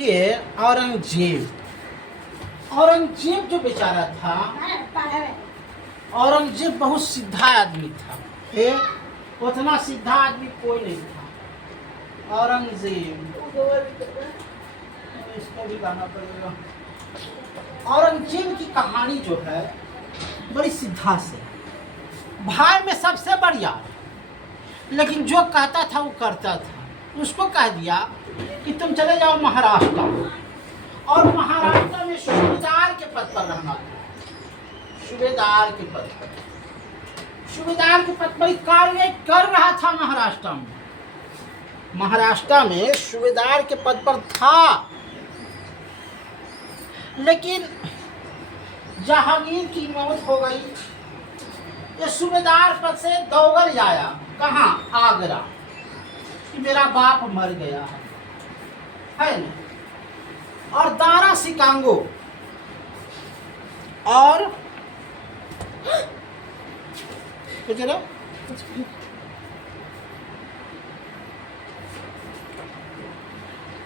कि औरंगजेब औरंगजेब जो बेचारा था, औरंगजेब बहुत सीधा आदमी था। उतना सीधा आदमी कोई नहीं था। औरंगजेब, इसको भी गाना पड़ेगा। औरंगजेब की कहानी जो है बड़ी सीधा से, भाई में सबसे बढ़िया, लेकिन जो कहता था वो करता था। उसको कह दिया कि तुम चले जाओ महाराष्ट्र, और महाराष्ट्र में सूबेदार के पद पर रहना था। सूबेदार के पद पर, सूबेदार के पद पर कार्य कर रहा था महाराष्ट्र में। महाराष्ट्र में सूबेदार के पद पर था, लेकिन जहांगीर की मौत हो गई। ये सूबेदार पद से दौगल जाया कहाँ? आगरा, कि मेरा बाप मर गया है ना। और दारा सिकांगो और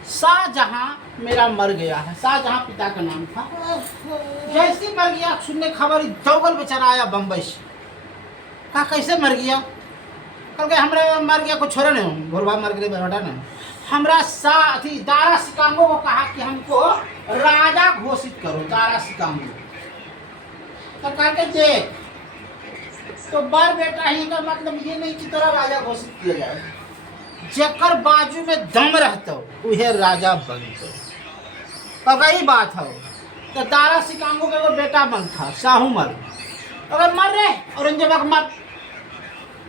शाहजहां मेरा मर गया है। शाहजहां पिता का नाम था। जैसे मर गया, सुनने खबर, दौगल बेचारा आया बम्बई से। कहा कैसे मर गया? कल के हमरा मर गया, कुछ छोड़ा नहीं, भोरबा मर गए बेटा ना। हमरा साथी दारा सिकांगो को कहा कि हमको राजा घोषित करो, दारा सिकांगो। तो कहते देख, तो बर बेटा ही का मतलब ये नहीं कि तोरा राजा घोषित किया जाए, जेकर बाजू में दम रहता उहे राजा बनते। तो कई बात है। तो दारा सिकांगो के एगो बेटा बन था, शाहूमल। अगर मर रहे औरंगजेब मर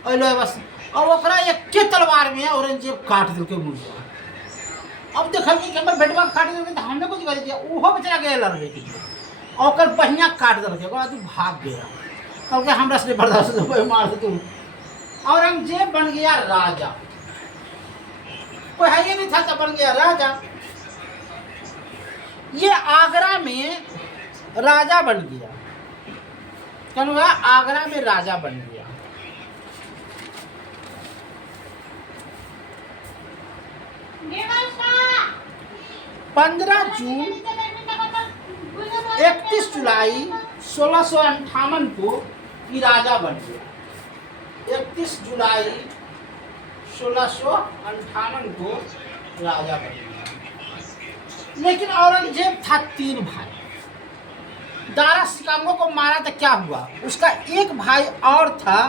बस, और ओकरा एक के तलवार में औरंगजेब काट दिल के मुँह। अब देखल कि हमर बेटवा काट दिल तो हमें कुछ कर दिया, उहो बेचारा गए लड़के के, और बहिया काट दिल के, तू भाग गया। क्योंकि हमरा से बर्दाश्त हो मार से तू। औरंगजेब बन गया राजा, कोई है ही नहीं था तो बन गया राजा। ये आगरा में राजा बन गया। क्या हुआ? आगरा में राजा बन गया। पंद्रह जून 31 जुलाई 1658 को ये राजा बन गया। 31 जुलाई 1658 को राजा बन गया। लेकिन औरंगजेब था 3 भाई। दारा सिकांगो को मारा तो क्या हुआ? उसका एक भाई और था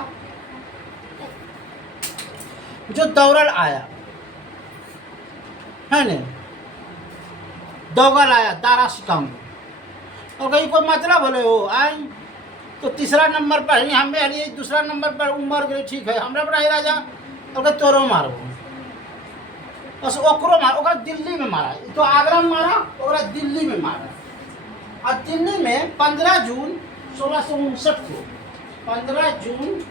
जो दौड़ल आया है न, दौगल आया दारा सिकांगो। और कहीं कोई मतलब बोले हो आई तो तीसरा नंबर पर ही हमें हलिए, दूसरा नंबर पर उमर गए, ठीक है हमरा बनाई राजा। और तोरो मारो, बस ओकरो मार, ओकरा दिल्ली में मारा। तो आगरा में मारा, ओकरा दिल्ली में मारा। और दिल्ली में 15 जून 1659 को, 15 जून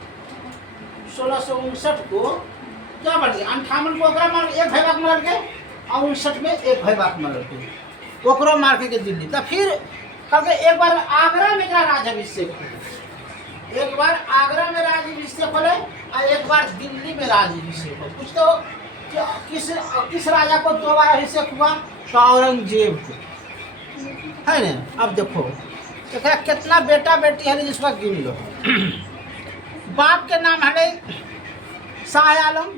1659 को क्या बन गया? 58 को ओकरा मार, एक भाई मार के, और 59 में एक भाई मार के ओकरो मार के दिल्ली। तो फिर कल एक बार आगरा में क्या राज्याभिषेक हो, एक बार आगरा में राज्याभिषेक हो, और एक बार दिल्ली में राज्याभिषेक हो। कुछ तो किस राजा को 2 बार अभिषेक हुआ? तो औरंगजेब को, है ना। अब देखो तो क्या कितना बेटा बेटी है जिसका गिन लो। बाप के नाम है शाह आलम,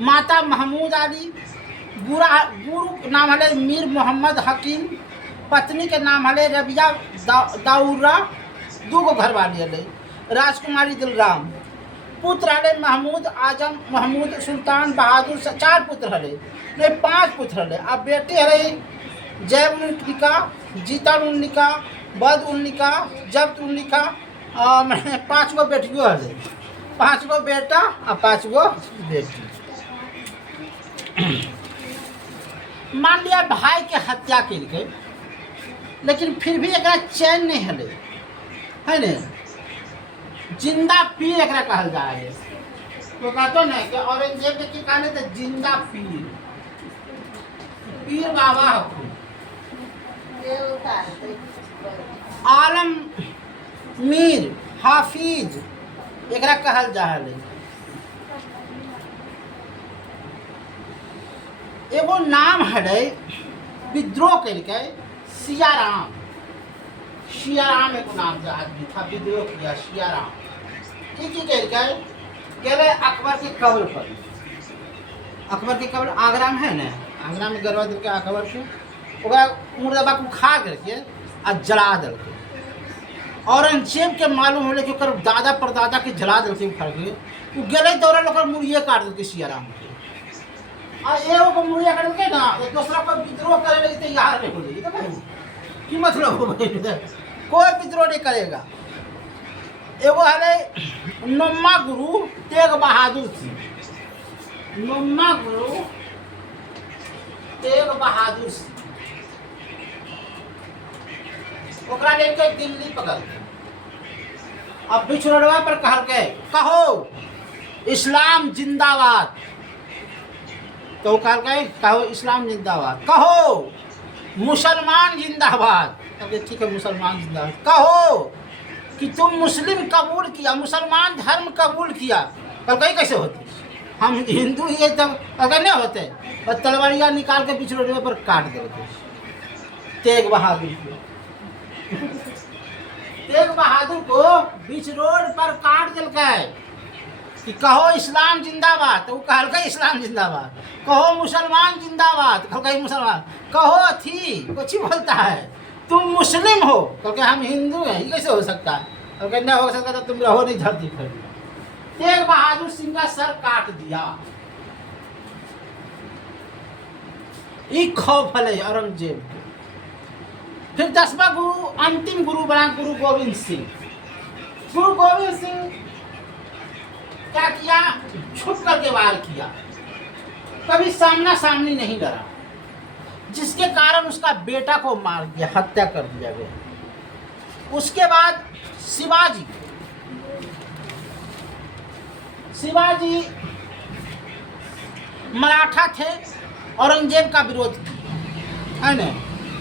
माता महमूद अली, गुरु नाम है मीर मोहम्मद हकीम, पत्नी के नाम है रबिया दाऊरा, 2 गो घर वाली है राजकुमारी दिलराम, पुत्र है महमूद आजम, महमूद सुल्तान बहादुर, 4 पुत्र है नहीं 5 पुत्र है। अब बेटी है जैब उन्निका, जीता उन्निका, बद उन्निका, जब्त उन्निका, 5 गो बेटियों है, 5 गो बेटा और 5 गो बेटी। मान लिया भाई के हत्या करके, लेकिन फिर भी एक चैन नहीं है न, जिंदा पीर एक कहल जा है। तो कहते ना कि औरंगजेब के कहने तो जिंदा पीर, पीर बाबा आलम मीर हाफिज एक कहल जा है। एगो नाम है विद्रोह करके सियाराम एक नाम से आदमी था, विद्रोह किया सियाराम। ये की करके गए अकबर के कब्र पर। अकबर के कब्र आगरा में है ना, आगरा में गरवा दिल के अकबर से मुर्दाबा को खा करके आ जला दिल के। औरंगजेब के मालूम होले कि ओकर दादा परदादा के जला दिल के उखाड़ के वो गले दौड़े लोग मुड़िए काट दिल के सियाराम के। आ एगो को मुड़िया काट के ना तो दूसरा को विद्रोह करे लगी तैयार नहीं हो जाएगी। तो भाई की मतलब हो भाई, कोई विद्रोह नहीं करेगा। एगो है नम्मा गुरु तेग बहादुर सिंह, नम्मा गुरु तेग बहादुर सिंह, ओकरा लेके दिल्ली पकड़ के अब बिछड़वा पर कहल के कहो इस्लाम जिंदाबाद। तो कहल के कहो इस्लाम जिंदाबाद, कहो मुसलमान जिंदाबाद। अरे ठीक है मुसलमान जिंदाबाद, कहो कि तुम मुस्लिम कबूल किया, मुसलमान धर्म कबूल किया। कल कहीं कैसे होते, हम हिंदू ही तब अगर नहीं होते और तलवारियाँ निकाल के बिछड़वे पर काट देते तेग बहादुर को। तेग बहादुर को बीच रोड पर काट दिल कि कहो इस्लाम जिंदाबाद। तो वो कहल के इस्लाम जिंदाबाद, कहो मुसलमान जिंदाबाद। कल कहीं मुसलमान कहो थी कुछ ही बोलता है, तुम मुस्लिम हो। क्योंकि हम हिंदू हैं, ये कैसे हो सकता है? अगर नहीं हो सकता तो तुम रहो नहीं धरती पर। तेग बहादुर सिंह का सर काट दिया। ये खौफ है औरंगजेब को। फिर 10वां गुरु अंतिम गुरु बना गुरु गोविंद सिंह। गुरु गोविंद सिंह क्या किया, छुप करके वार किया, कभी सामना सामनी नहीं लड़ा, जिसके कारण उसका बेटा को मार दिया, हत्या कर दिया गया। उसके बाद शिवाजी मराठा थे, औरंगजेब का विरोध किया है ना।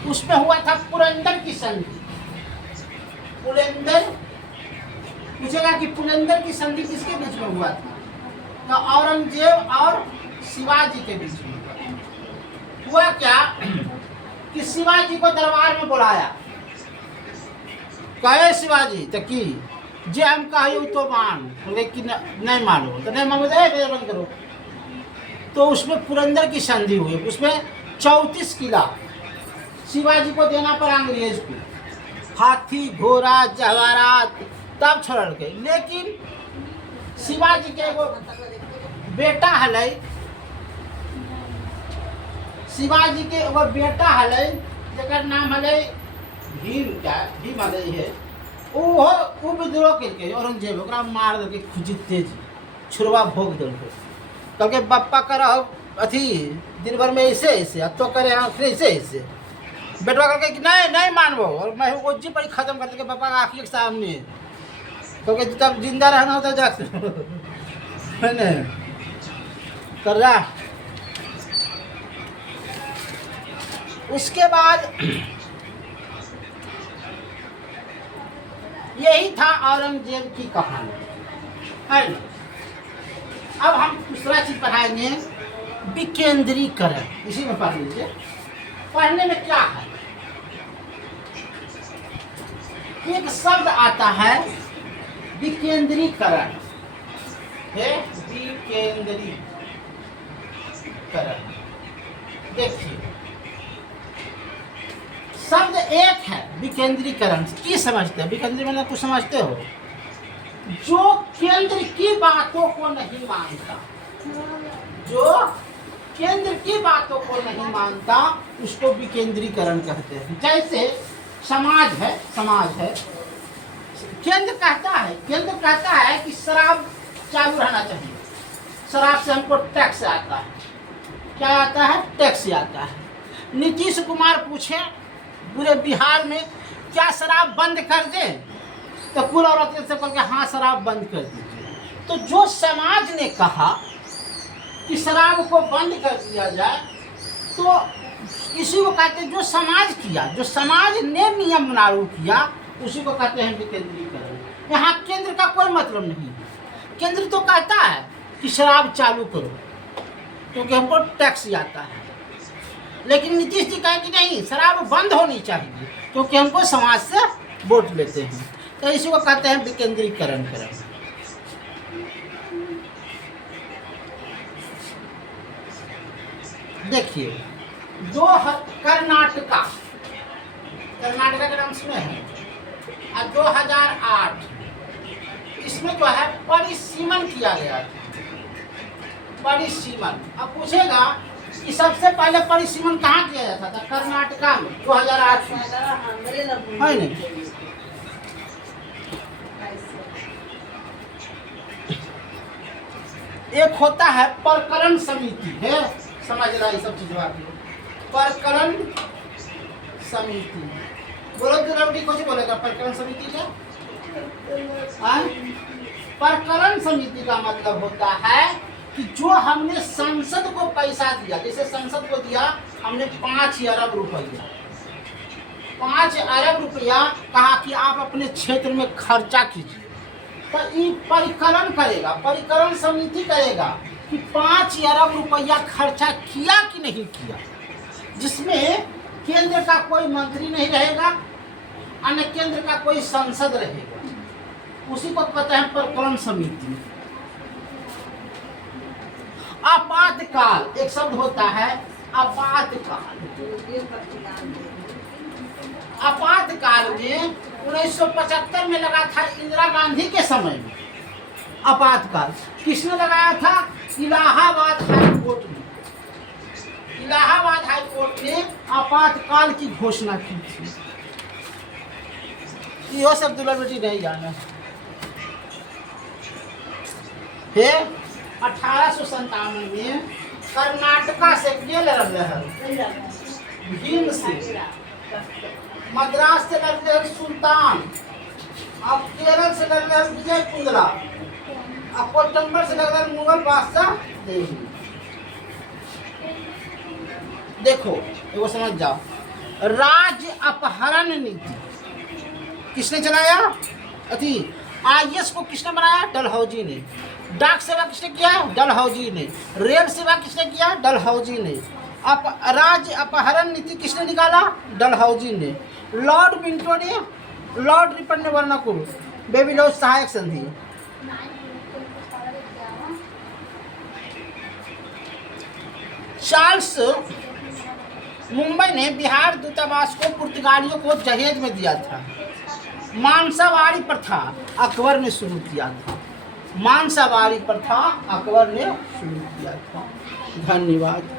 उसमें हुआ था पुरंदर की संधि। पुरंदर पूछेगा कि पुरंदर की संधि किसके बीच में हुआ था? तो औरंगजेब और शिवाजी के बीच में हुआ क्या कि शिवाजी को दरबार में बुलाया, कहे शिवाजी तो कि जे हम कहूँ तो मान, बोले कि नहीं मानो तो नहीं मानो, बंद करो। तो उसमें पुरंदर की संधि हुई, उसमें 34 किला शिवाजी को देना पड़ा अंग्रेज को, हाथी घोड़ा जवाहरात तब छोड़ के। लेकिन शिवाजी के एगो बेटा हलै, शिवाजी के एगो बेटा हलै जकर नाम हलै भीम हलै है। वो विद्रोह करके औरंगजेब ओकरा मार देलकै, खुजी तेज छुरवा भोग देलकै। कहलकै बप्पा करह अथी दिन भर में ऐसे ऐसे, अब तो करे फिर ऐसे ऐसे। बेटवा कहलकै कि नहीं मानबो, और मैं ओजी पर खत्म कर देलकै पापा के आँखी के सामने। क्योंकि तब जिंदा रहना होता जाके है ना कर रहा। उसके बाद यही था औरंगजेब की कहानी है ना। अब हम दूसरा चीज पढ़ाएंगे, विकेंद्रीकरण। इसी में पढ़ लीजिए, पढ़ने में क्या है। एक शब्द आता है विकेंद्रीकरण, है विकेंद्रीकरण। देखिए शब्द एक है विकेंद्रीकरण। की समझते हैं विकेंद्रीकरण? कुछ समझते हो? जो केंद्र की बातों को नहीं मानता, जो केंद्र की बातों को नहीं मानता उसको विकेंद्रीकरण कहते हैं। जैसे समाज है, केंद्र कहता है कि शराब चालू रहना चाहिए, शराब से हमको टैक्स आता है। क्या आता है? टैक्स आता है। नीतीश कुमार पूछे पूरे बिहार में क्या शराब बंद कर दे, तो कुल औरतें से बोल के हाँ शराब बंद कर दीजिए। तो जो समाज ने कहा कि शराब को बंद कर दिया जाए, तो इसी को कहते हैं जो समाज किया, जो समाज ने नियम लागू किया, उसी को कहते हैं विकेंद्रीकरण। यहाँ केंद्र का कोई मतलब नहीं। केंद्र तो कहता है कि शराब चालू करो क्योंकि हमको टैक्स आता है, लेकिन नीतीश जी कहें कि नहीं, शराब बंद होनी चाहिए क्योंकि हमको समाज से वोट लेते हैं। तो इसी को कहते हैं विकेंद्रीकरण करें। देखिए कर्नाटका के नाम सुने हैं, 2008 इसमें जो है परिसीमन किया गया था। परिसीमन, अब पूछेगा कि सबसे पहले परिसीमन कहाँ किया जाता था? कर्नाटका में 2008 में, है नहीं? एक होता है प्रकरण समिति, है समझ रहा है सब चीजों आप लोग। प्रकरण समिति बोलो, द्रविड़ी कुछ बोलेगा प्रकरण समिति का? प्रकरण समिति का मतलब होता है कि जो हमने संसद को पैसा दिया, जैसे संसद को दिया हमने 5 अरब रुपया, 5 अरब रुपया कहा कि आप अपने क्षेत्र में खर्चा कीजिए, तो ये परिकलन करेगा, परिकलन समिति करेगा कि 5 अरब रुपया खर्चा किया कि नहीं किया, जिसमें केंद्र का कोई मंत्री नहीं रहेगा, अन्य केंद्र का कोई संसद रहेगा, उसी को कहते हैं प्रकरण समिति। आपातकाल एक शब्द होता है, आपातकाल। आपातकाल में 1975 में लगा था इंदिरा गांधी के समय में। आपातकाल किसने लगाया था? इलाहाबाद हाई कोर्ट ने। इलाहाबाद हाई कोर्ट ने आपातकाल की घोषणा की थी। यो सब दुल्हन बेटी नहीं जाना है। 1857 में कर्नाटका से लड़ रहे हैं भीम सिंह, मद्रास से लड़ रहे सुल्तान, अब केरल से लड़ रहे विजय कुंद्रा, अब कोटम्बर से लड़ रहे मुगल बादशाह देवी। देखो वो समझ जाओ, राज्य अपहरण नीति किसने चलाया? IAS को किसने बनाया? डलहौजी ने। डाक सेवा किसने किया? डलहौजी ने। रेल सेवा किसने किया? डलहौजी ने। राज्य अपहरण नीति किसने निकाला? डलहौजी ने। लॉर्ड मिंटो ने, लॉर्ड रिपन ने वर्णकुल, बेबी लॉज सहायक संधि। चार्ल्स मुंबई ने बिहार दूतावास को पुर्तगालियों को जहेज में दिया था। मांसावारी प्रथा अकबर ने शुरू किया था। मांसावारी प्रथा अकबर ने शुरू किया था। धन्यवाद।